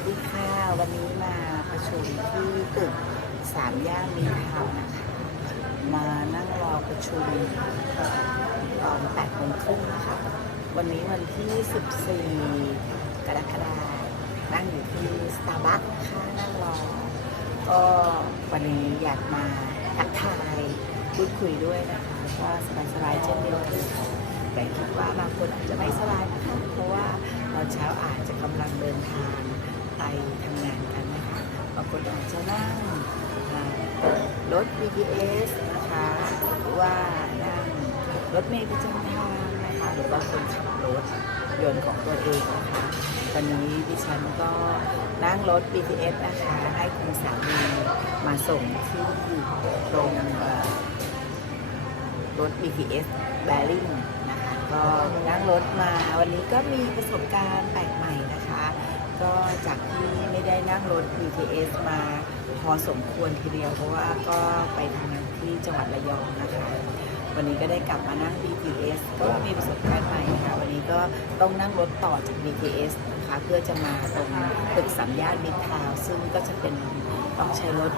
วัสดีค่ะ วันนี้มาประชุมที่ตึกสามย่านมิตรทาวนะคะ มานั่งรอประชุมตอนแปดโมงครึ่งนะคะ วันนี้วันที่ 14 กรกฎาคมนั่งอยู่ที่สตาร์บัคค่ะนั่งรอ ก็วันนี้อยากมาทักทายพูดคุยด้วยนะคะว่าสบายๆเช่นเดียวกันแต่คิดว่าบางคนอาจจะไม่สบายนะคะเพราะว่าตอนเช้าอาจจะกำลังเดินทางไปทำงานกัน คะบางคนอาจจะนั่งรถ BTS นะคะหรือว่านั่งรถเมล์ประจำทางนะคะหรือบาคนขับรถยนต์ของตัวเองนะคะวันนี้ดิฉันก็นั่งรถ BTS นะคะให้คุณสามีมาส่งที่ตรงเอ่อรถ BTS b a r r i n g นะคะก็นั่งรถมาวันนี้ก็มีประสบการณ์แปลกใหม่นะคะ ก็จากที่ไม่ได้นั่งรถ BTS มาพอสมควรทีเดียว เพราะว่าก็ไปทำงานที่จังหวัดระยองนะคะ วันนี้ก็ได้กลับมานั่ง BTS ก็มีประสบการณ์ใหม่ค่ะ วันนี้ก็ต้องนั่งรถต่อจาก BTS นะคะเพื่อจะมาตรงตึกสามย่านมิตรทาวซึ่งก็จะเป็นต้องใช้รถ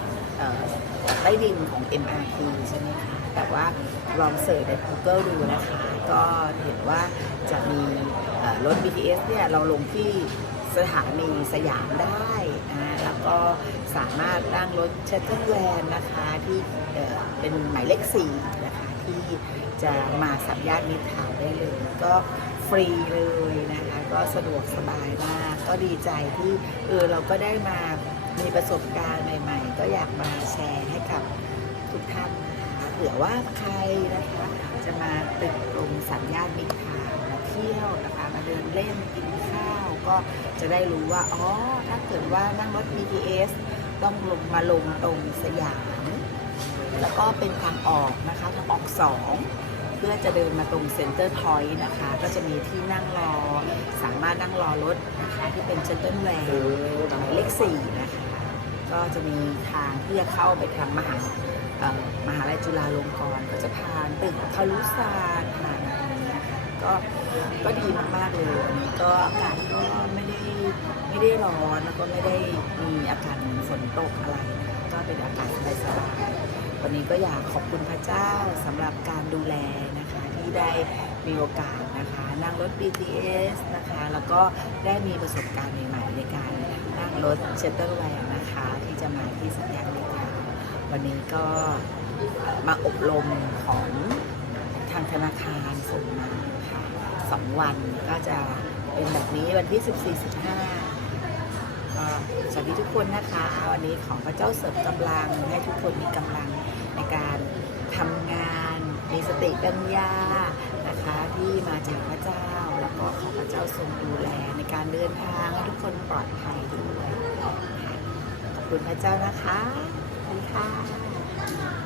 ใต้ดินของ MRT ใช่ไหมคะ แต่ว่าลองเสิร์ชใน Google ดูนะคะ ก็เห็นว่าจะมีรถ BTS เนี่ยเราลงที่ สถานีสยามได้นะแล้วก็สามารถนั่งรถเช t เ l e แวนนะคะที่เอ่อเป็นหมายเลข4นะคะที่จะมาสัมยาติมิตรทาวได้เลย ก็ฟรีเลยนะคะก็สะดวกสบายมาก ก็ดีใจที่เออเราก็ได้มามีประสบการณ์ใหม่ ๆ ก็อยากมาแชร์ให้กับทุกท่านนะคะเผื่อว่าใครนะคะจะมาตึกตรงสัญญาณมิตรทาวมาเที่ยวนะคะมาเดินเล่นกิน ก็จะได้รู้ว่า อ๋อ ถ้าเกิดว่านั่งรถ BTS ต้องลงมาลงตรงสยาม แล้วก็เป็นทางออกนะคะทางออกสองเพื่อจะเดินมาตรงเซ็นเตอร์พอยต์นะคะ ก็จะมีที่นั่งรอ สามารถนั่งรอรถนะคะที่เป็นเซ็นเตอร์แวร์หมายเลขสี่นะคะ ก็จะมีทางที่จะเข้าไปทางมหามหาลัยจุฬาลงกรณ์ก็จะผ่านตึกคารุศาสตร์ผ่าน ก็ก็ดีมากๆเลยวันนี้ก็อากาศก็ไม่ได้ไม่ได้ร้อนแล้วก็ไม่ได้มีอากาศเหมือนฝนตกอะไรนะคะก็เป็นอากาศสบายๆวันนี้ก็อยากขอบคุณพระเจ้าสำหรับการดูแลนะคะที่ได้มีโอกาสนะคะนั่งรถ BTS นะคะแล้วก็ได้มีประสบการณ์ใหม่ๆในการนั่งรถเช t เตอร์แวร์นะคะที่จะมาที่สัญญาณมิตรทาวันนี้ก็มาอบรมของางธนาคารส่งมาค่ะสองวันก็จะเป็นแบบนี้วันที่ 14-15ก็สวัสดีทุกคนนะคะ วันนี้ของพระเจ้าเสริมกำลังให้ทุกคนมีกำลังในการทำงานมีสติปัญญานะคะที่มาจากพระเจ้า แล้วก็ขอพระเจ้าทรงดูแลในการเดินทางให้ทุกคนปลอดภัยด้วยขอบคุณพระเจ้านะคะ ขอบคุณค่ะ